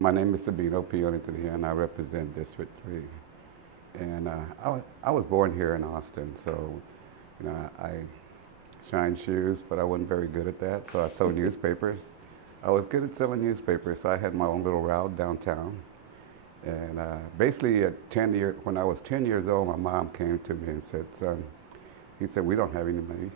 My name is Pio Renteria, and I represent District 3. And I was born here in Austin, so I shined shoes, but I wasn't very good at that. So I sold newspapers. I was good at selling newspapers, so I had my own little route downtown. And basically, when I was 10 years old, my mom came to me and said, "Son," he said, "we don't have any money.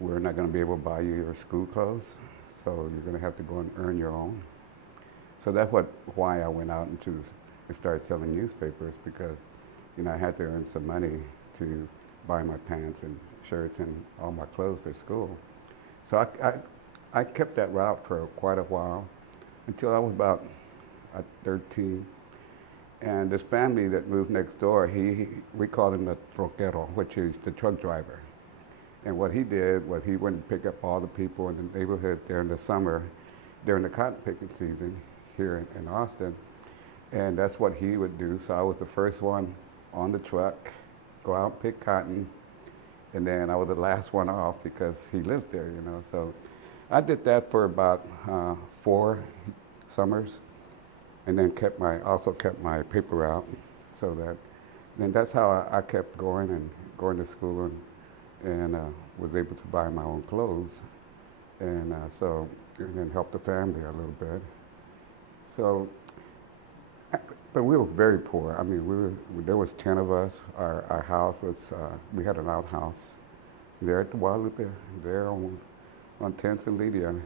We're not going to be able to buy you your school clothes, so you're going to have to go and earn your own." So that's why I went out and started selling newspapers, because I had to earn some money to buy my pants and shirts and all my clothes for school. So I kept that route for quite a while until I was about 13. And this family that moved next door, we called him the troquero, which is the truck driver. And what he did was he went and picked up all the people in the neighborhood during the summer, during the cotton picking season here in Austin. And that's what he would do. So I was the first one on the truck, go out and pick cotton. And then I was the last one off because he lived there. So I did that for about 4 summers, and then also kept my paper route. Then that's how I kept going and going to school, and was able to buy my own clothes, and then help the family a little bit. So, but we were very poor. I mean, there was 10 of us. Our house was, we had an outhouse there at the Guadalupe, there on 10th and Lydia. And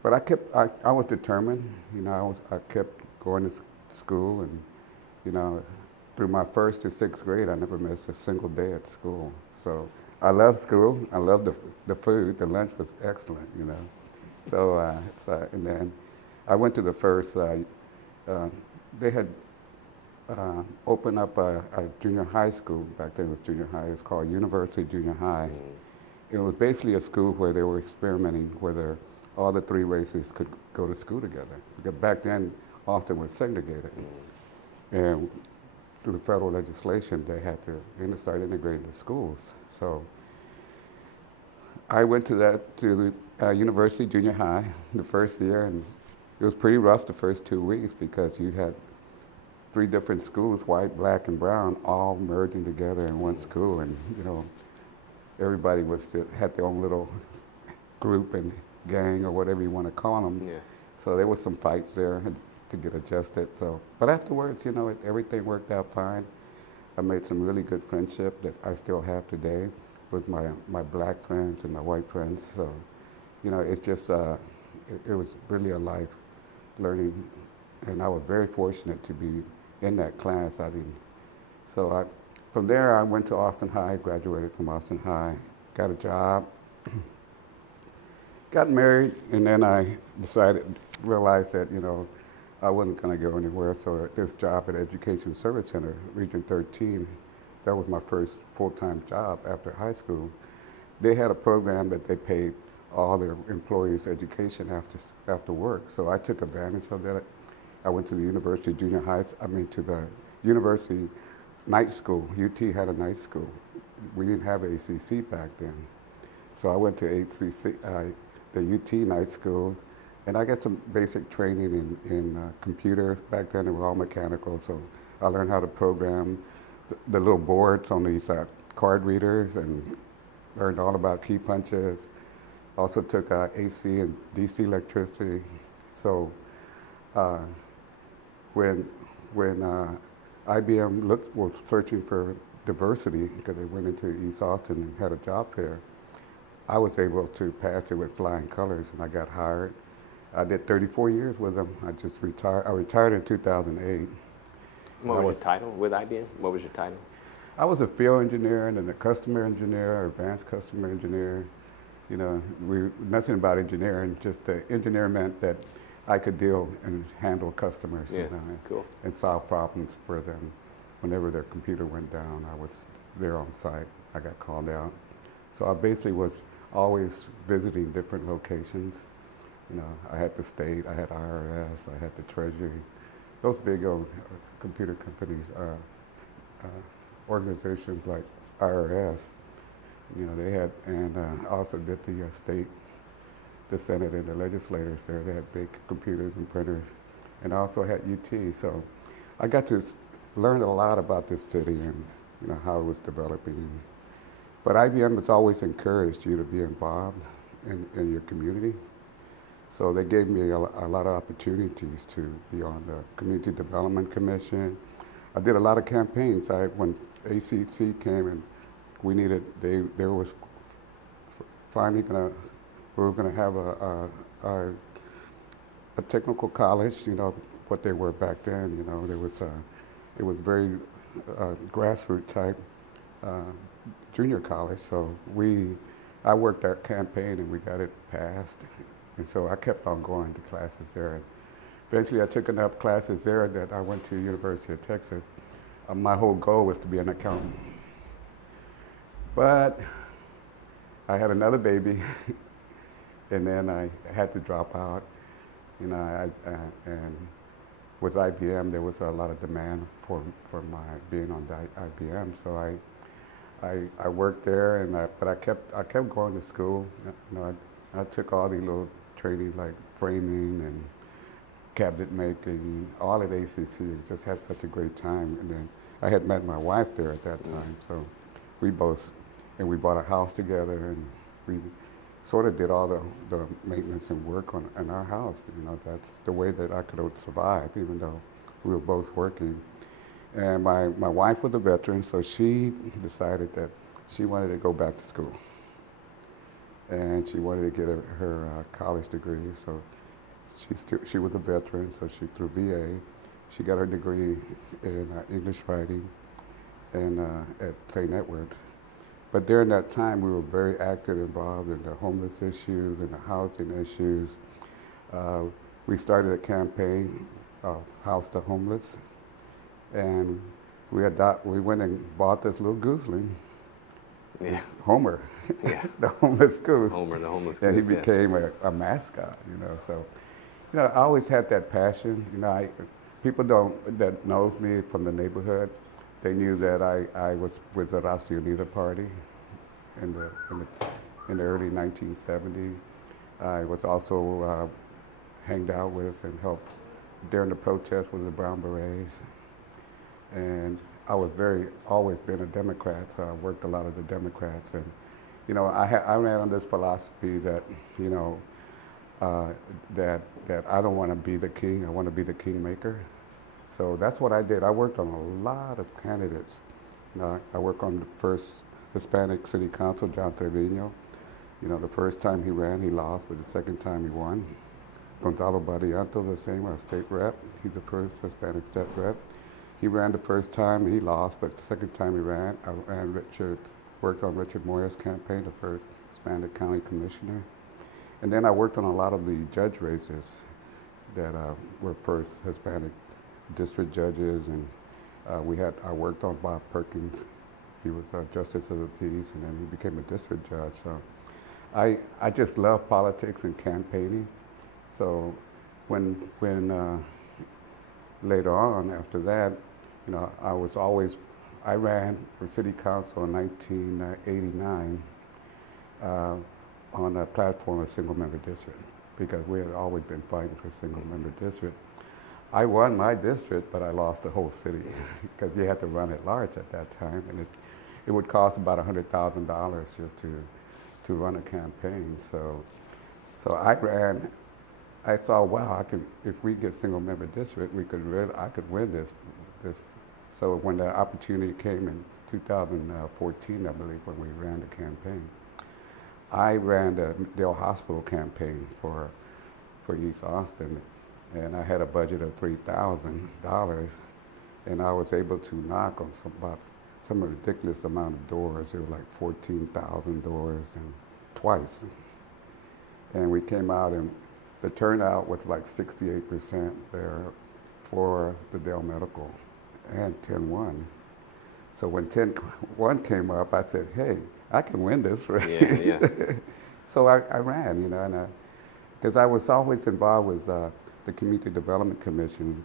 but I was determined. I kept going to school, and through my first to sixth grade, I never missed a single day at school. So I loved school. I loved the food. The lunch was excellent. And then I went to the first, they had opened up a junior high school. Back then it was junior high. It was called University Junior High. It was basically a school where they were experimenting whether all the three races could go to school together. Because back then, Austin was segregated. And through federal legislation, they had to start integrating the schools. So I went to the University Junior High the first year, and it was pretty rough the first 2 weeks because you had 3 different schools, white, black, and brown, all merging together in one school, and everybody had their own little group and gang or whatever you want to call them. Yeah. So there was some fights there to get adjusted. But afterwards, everything worked out fine. I made some really good friendship that I still have today with my black friends and my white friends. So, it's just, it was really a life learning, and I was very fortunate to be in that class. From there I went to Austin High, graduated from Austin High, got a job, got married, and then I realized that, I wasn't going to go anywhere. So this job at Education Service Center, Region 13, that was my first full-time job after high school. They had a program that they paid all their employees education after work. So I took advantage of that. I went to the University Junior High, to the University Night School. UT had a night school. We didn't have ACC back then. So I went to the UT Night School, and I got some basic training in computers. Back then it was all mechanical, so I learned how to program the little boards on these card readers, and learned all about key punches. Also took AC and DC electricity. So when IBM was searching for diversity, because they went into East Austin and had a job fair, I was able to pass it with flying colors, and I got hired. I did 34 years with them. I just retired. I retired in 2008. What was your title with IBM? What was your title? I was a field engineer and then a customer engineer, advanced customer engineer. Nothing about engineering, just the engineer meant that I could deal and handle customers, Cool. and solve problems for them. Whenever their computer went down, I was there on site. I got called out. So I basically was always visiting different locations. I had the state, I had IRS, I had the Treasury. Those big old computer companies, organizations like IRS, they had, and I also did the the Senate and the legislators there. They had big computers and printers, and I also had UT. So I got to learn a lot about this city and how it was developing. But IBM has always encouraged you to be involved in your community. So they gave me a lot of opportunities to be on the Community Development Commission. I did a lot of campaigns. When ACC came and they was finally we were gonna have a technical college, what they were back then. It was very grassroots type junior college. So I worked our campaign and we got it passed. And so I kept on going to classes there. And eventually I took enough classes there that I went to University of Texas. My whole goal was to be an accountant. But I had another baby and then I had to drop out. And with IBM, there was a lot of demand for my being on the IBM. So I worked there, but I kept going to school. I took all these little training like framing and cabinet making, all at ACC. Just had such a great time. And then I had met my wife there at that time. So we bought a house together, and we sort of did all the maintenance and work in our house. That's the way that I could survive, even though we were both working. And my wife was a veteran, so she decided that she wanted to go back to school. And she wanted to get her college degree. So she was a veteran, so through VA, she got her degree in English writing and at Clay Networks. But during that time, we were very active, involved in the homeless issues and the housing issues. We started a campaign, House the Homeless, and we went and bought this little gooseling, Homer, the homeless goose. Homer, the homeless goose. And he became a mascot, So, I always had that passion. People that knows me from the neighborhood, they knew that I was with the Raza Unida Party in the early 1970s. I was also hanged out with and helped during the protest with the Brown Berets. And I was always been a Democrat, so I worked a lot of the Democrats. And, I ran on this philosophy that, that I don't want to be the king, I want to be the kingmaker. So that's what I did. I worked on a lot of candidates. I worked on the first Hispanic City Council, John Trevino. The first time he ran, he lost, but the second time he won. Gonzalo Barrientos, the same, our state rep. He's the first Hispanic state rep. He ran the first time, he lost, but the second time he ran, worked on Richard Moya's campaign, the first Hispanic county commissioner. And then I worked on a lot of the judge races that were first Hispanic district judges, and I worked on Bob Perkins. He was a justice of the peace, and then he became a district judge. So I just love politics and campaigning. So when later on after that, I ran for city council in 1989 on a platform of single member district, because we had always been fighting for single member district. I won my district, but I lost the whole city because you had to run at large at that time, and it would cost about $100,000 just to run a campaign. So I ran. I thought, wow, if we get single member district, I could win this. So when the opportunity came in 2014, I believe, when we ran the campaign, I ran the Dale Hospital campaign for East Austin, and I had a budget of $3,000, and I was able to knock on some ridiculous amount of doors. It was like 14,000 doors, and twice. And we came out, and the turnout was like 68% there for the Dale Medical, and 10-1. So when 10-1 came up, I said, hey, I can win this race. Yeah. So I ran, and because I was always involved with the Community Development Commission,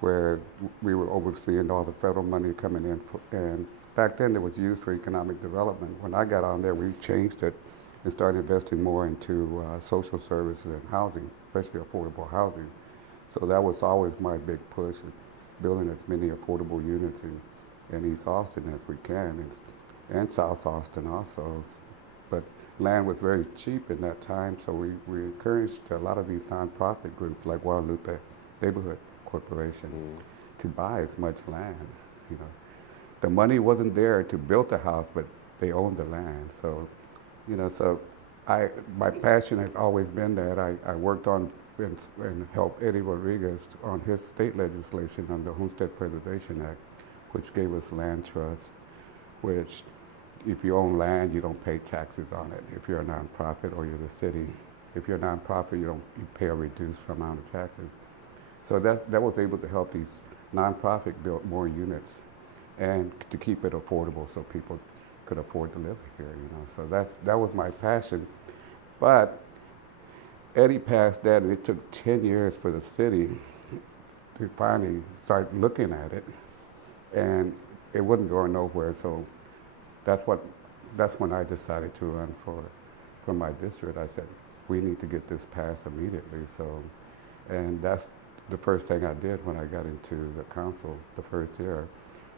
where we were overseeing all the federal money coming in. And back then it was used for economic development. When I got on there, we changed it and start investing more into social services and housing, especially affordable housing. So that was always my big push, building as many affordable units in East Austin as we can, and South Austin also. But land was very cheap in that time, so we encouraged a lot of these nonprofit groups like Guadalupe Neighborhood Corporation to buy as much land. You know, the money wasn't there to build the house, but they owned the land. So, you know, so my passion has always been that I worked on and helped Eddie Rodriguez on his state legislation on the Homestead Preservation Act, which gave us land trusts, which if you own land, you don't pay taxes on it. If you're a nonprofit or you're the city, if you're a nonprofit, you pay a reduced amount of taxes. So that was able to help these nonprofit build more units and to keep it affordable so people could afford to live here, you know. So that was my passion. But Eddie passed that, and it took 10 years for the city to finally start looking at it, and it wasn't going nowhere. So that's when I decided to run for my district. I said, we need to get this passed immediately. So, and that's the first thing I did when I got into the council the first year.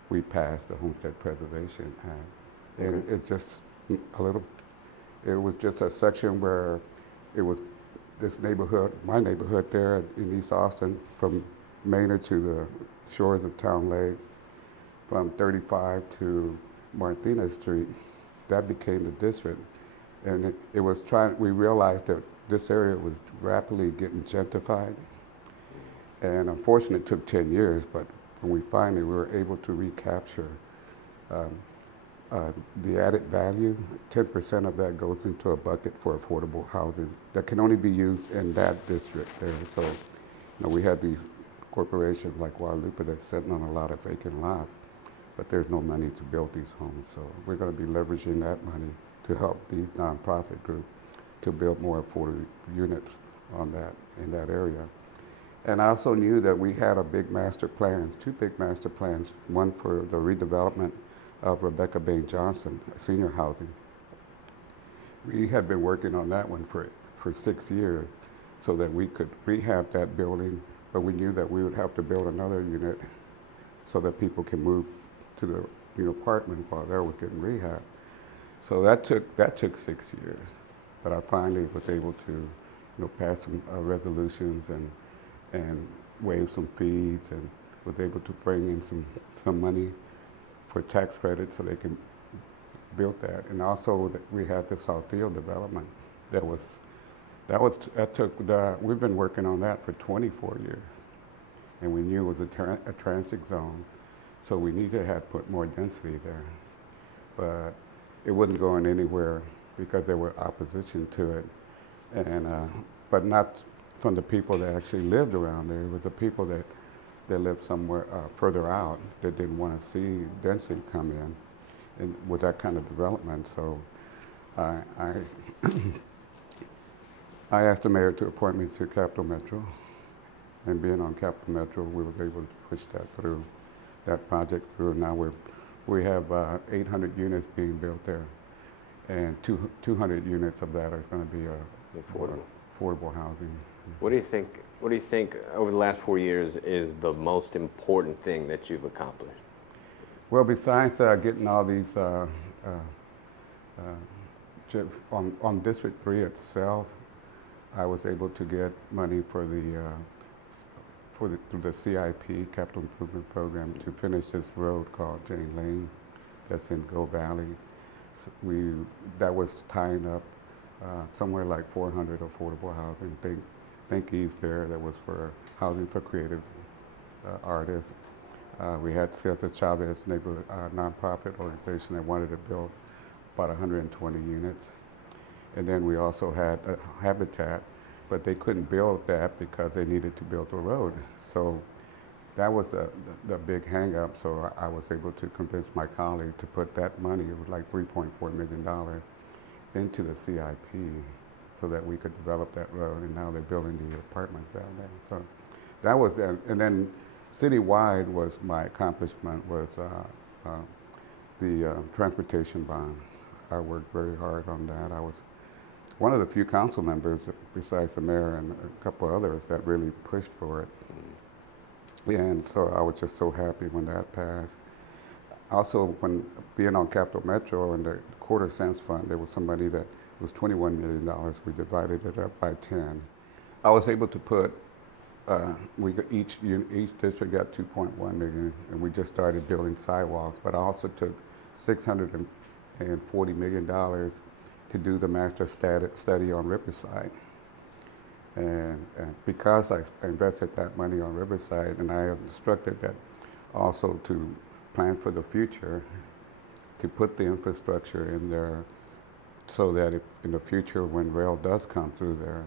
We passed the Homestead Preservation Act. And it just it was just a section where it was this neighborhood, my neighborhood there in East Austin, from Maynard to the shores of Town Lake, from 35 to Martinez Street, that became the district. And we realized that this area was rapidly getting gentrified. And unfortunately, it took 10 years, but when we were able to recapture the added value, 10% of that goes into a bucket for affordable housing that can only be used in that district there. So, you know, we had these corporations like Guadalupe that's sitting on a lot of vacant lots, but there's no money to build these homes. So we're going to be leveraging that money to help these nonprofit groups to build more affordable units in that area. And I also knew that we had two big master plans, one for the redevelopment of Rebecca Bain Johnson senior housing. We had been working on that one for 6 years so that we could rehab that building, but we knew that we would have to build another unit so that people can move to the new apartment while they was getting rehab. So that took 6 years, but I finally was able to pass some resolutions and waive some fees, and was able to bring in some money for tax credits so they can build that. And also we had the Saltillo development we've been working on that for 24 years. And we knew it was a transit zone, so we needed to have put more density there. But it wasn't going anywhere because there were opposition to it. And, but not from the people that actually lived around there. It was the people that lived somewhere further out that didn't want to see density come in with that kind of development. So I asked the mayor to appoint me to Capital Metro, and being on Capital Metro, we was able to push that project through. Now we have 800 units being built there, and 200 units of that are going to be affordable housing. What do you think over the last 4 years is the most important thing that you've accomplished? Well, besides getting all these on District 3 itself, I was able to get money through the CIP, Capital Improvement Program, to finish this road called Jane Lane that's in Go Valley. So that was tying up somewhere like 400 affordable housing. Think East there, that was for housing for creative artists. We had Cesar Chavez neighborhood nonprofit organization that wanted to build about 120 units. And then we also had Habitat, but they couldn't build that because they needed to build a road. So that was the big hang up. So I was able to convince my colleague to put that money, it was like $3.4 million, into the CIP so that we could develop that road. And now they're building the apartments down there. So that was, and then citywide was my accomplishment was the transportation bond. I worked very hard on that. one of the few council members, besides the mayor and a couple others, that really pushed for it. And so I was just so happy when that passed. Also, when being on Capital Metro and the quarter cents fund, there was some money that was $21 million. We divided it up by 10. I was able to put, each district got 2.1 million, and we just started building sidewalks. But I also took $640 million to do the master study on Riverside. And because I invested that money on Riverside, and I have instructed that also to plan for the future, to put the infrastructure in there so that if in the future when rail does come through there,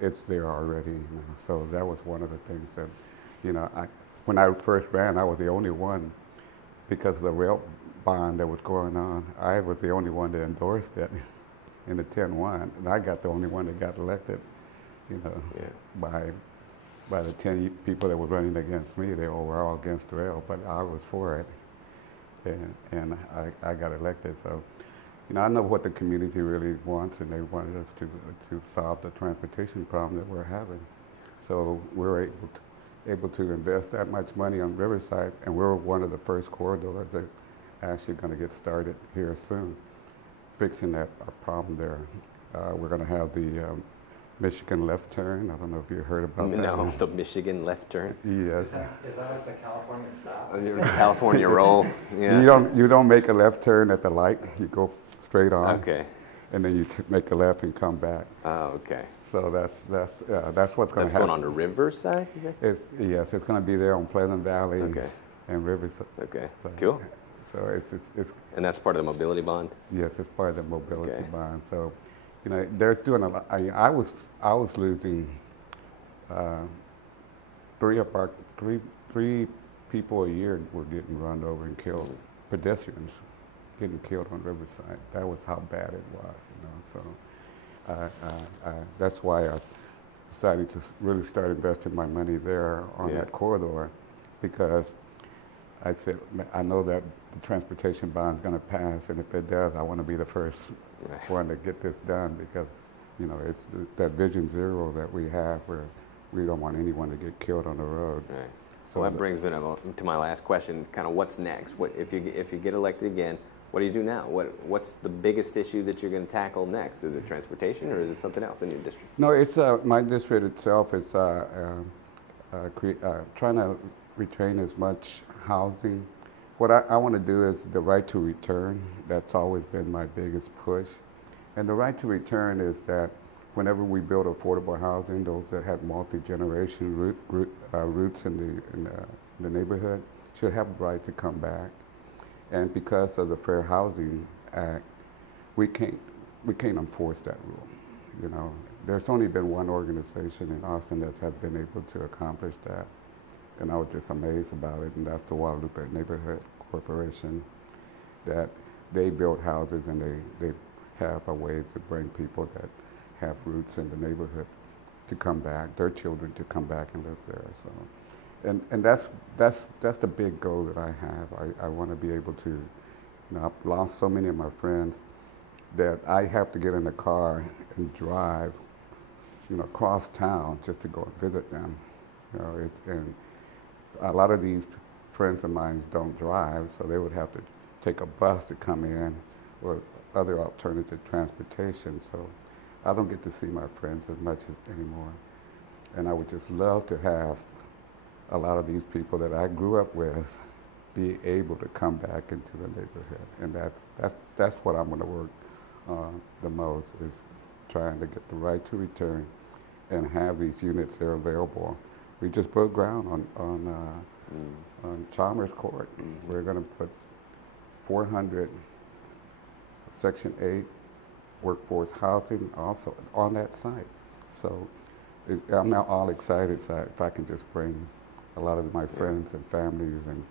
it's there already. So that was one of the things that, when I first ran, I was the only one, because of the rail bond that was going on, I was the only one that endorsed it in the 10-1, and I got the only one that got elected, by the 10 people that were running against me. They were all against rail, but I was for it, and I got elected. So, I know what the community really wants, and they wanted us to solve the transportation problem that we're having. So we're able to invest that much money on Riverside, and we're one of the first corridors that actually going to get started here soon, fixing that problem there. We're going to have the Michigan left turn. I don't know if you heard about that. No, the Michigan left turn. Yes. Is that like the California stop? The California roll. Yeah. You don't make a left turn at the light. You go straight on. Okay. And then you make a left and come back. Oh, okay. So that's what's going to happen. That's going on the Riverside, is it? Yes, it's going to be there on Pleasant Valley and Riverside. Okay. So, Cool. So it's. And that's part of the mobility bond. Yes, it's part of the mobility bond. So, they're doing a lot. I was losing three people a year were getting run over and killed. Pedestrians getting killed on Riverside. That was how bad it was. So that's why I decided to really start investing my money there on that corridor, because I said, I know that the transportation bond is going to pass, and if it does, I want to be the first one to get this done, because, it's that Vision Zero that we have, where we don't want anyone to get killed on the road. Right. So that brings me to my last question, kind of what's next? If you get elected again, what do you do now? What's the biggest issue that you're going to tackle next? Is it transportation, or is it something else in your district? No, it's my district itself. It's trying to retain as much housing. What I want to do is the right to return. That's always been my biggest push. And the right to return is that whenever we build affordable housing, those that have multi-generation roots in the neighborhood should have the right to come back. And because of the Fair Housing Act, we can't enforce that rule. There's only been one organization in Austin that have been able to accomplish that. And I was just amazed about it, and that's the Guadalupe Neighborhood Corporation, that they build houses and they have a way to bring people that have roots in the neighborhood to come back, their children to come back and live there. So, and that's the big goal that I have. I want to be able to, I've lost so many of my friends that I have to get in a car and drive, across town just to go and visit them. And a lot of these friends of mine don't drive, so they would have to take a bus to come in, or other alternative transportation. So I don't get to see my friends as much anymore. And I would just love to have a lot of these people that I grew up with be able to come back into the neighborhood. And that's what I'm going to work on the most, is trying to get the right to return and have these units there available. We just broke ground on Chalmers Court. We're going to put 400 Section 8 workforce housing also on that site. So I'm now all excited, so if I can just bring a lot of my friends and families and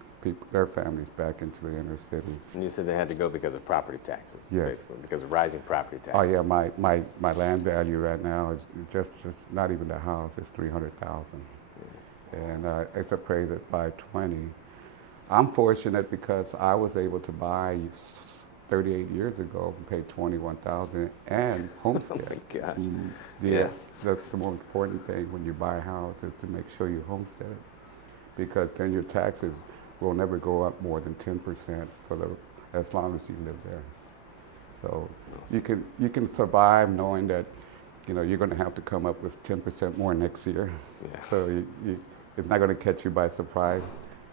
their families back into the inner city. And you said they had to go because of property taxes. Yes. Basically, because of rising property taxes. Oh yeah, my land value right now is just not even the house, it's $300,000. And it's appraised at $520,000. I'm fortunate because I was able to buy 38 years ago and paid $21,000 and Oh homestead. my gosh. Yeah, that's the most important thing when you buy a house is to make sure you homestead it, because then your taxes will never go up more than 10% as long as you live there. So you can survive knowing that you're going to have to come up with 10% more next year. Yeah. So it's not going to catch you by surprise.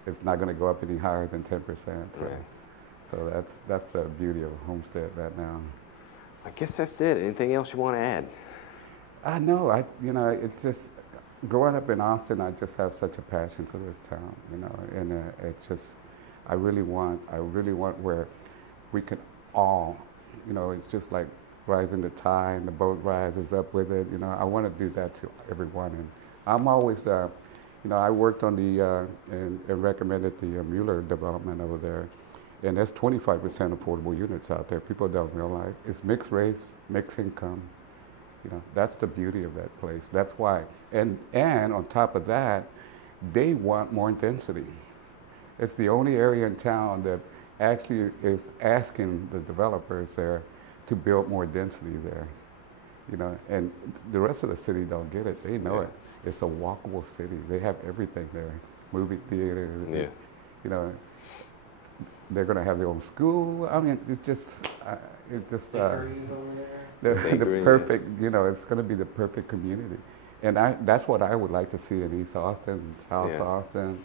It's not going to go up any higher than 10%. So, Right. so that's the beauty of a homestead right now. I guess that's it. Anything else you want to add? I know. It's just growing up in Austin. I just have such a passion for this town. And it's just I really want where we can all. It's just like rising the tide and the boat rises up with it. I want to do that to everyone. And I'm always, I worked on and recommended the Mueller development over there. And there's 25% affordable units out there. People don't realize it's mixed race, mixed income. That's the beauty of that place. That's why. And on top of that, they want more density. It's the only area in town that actually is asking the developers there to build more density there. And the rest of the city don't get it. They know it. It's a walkable city. They have everything there. Movie theater. Yeah. They're going to have their own school. I mean, it's just Bakeries over there. the perfect. It's going to be the perfect community, and that's what I would like to see in East Austin, South Austin,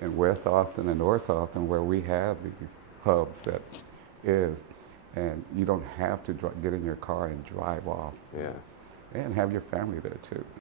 and West Austin and North Austin, where we have these hubs that is, and you don't have to get in your car and drive off. Yeah. And have your family there too.